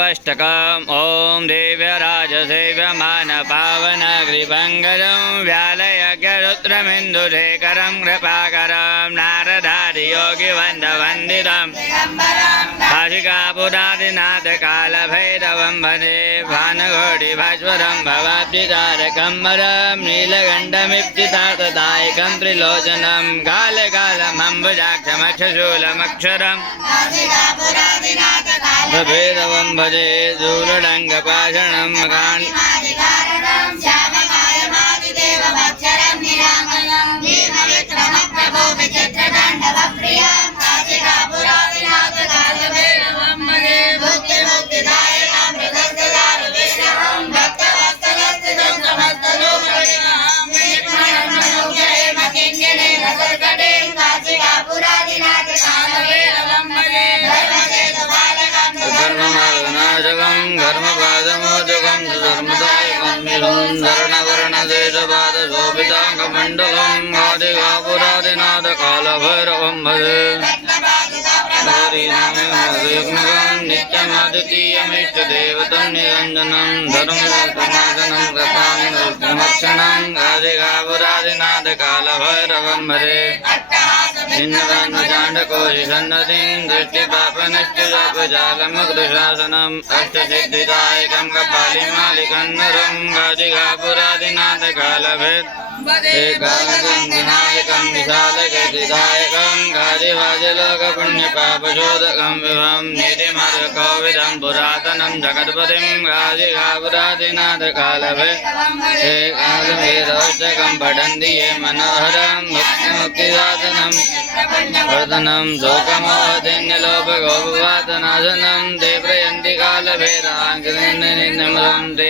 अष्टकम् ॐ दिव्यराजसेव्यमानपावनग्रिभङ्गजं व्यालयज्ञरुद्रमिन्दुशेखरं कृपाकरं नारदादियोगिवन्दवन्दितं काशिकापुरादिनाथकालभैरवं भजे भानुकोटिभास्वरं भवाब्धितारकं वरं नीलकण्ठमिप्सितातदायकं त्रिलोचनं कालकालमम्बुजाक्षमक्षशूलमक्षरम् भैरवं भजे शूलडङ्गपाषणं धर्मपादमोदकं धर्मदायकं धरणवर्णदेशपादशोभिताङ्गमण्डलं आदिगापुरादिनाथकालभैरवं भजे नित्यमद्वितीयमिष्टदेवतं निरञ्जनं धर्मसमासनं कृतामक्षणं आदिगापुरादिनाथकालभैरवं भजे छिन्नदान्वचाण्डकोशिसन्नतिं दृष्टिपापनश्चजालमुग्धशासनम् अष्टसिद्धिदायकं कपालिमालिकन्नरं गाजिगापुरादिनाथकालभेद एकादशं विनायकं विशालगतिदायकं गाजिवाजलोकपुण्यपापशोधकं विभं नीतिमार्गकोविदं पुरातनं जगत्पतिं गाजिगापुरादिनाथकालभेद एकादशमेधाष्टकं पठन्ति ये मनोहरं भक्तिमुक्तिदातनं वर्धनं शोकमोहदिन्यलोपगोपवादनाशनं ते प्रयन्ति कालभेदाङ्कृतिनिर्मलं ते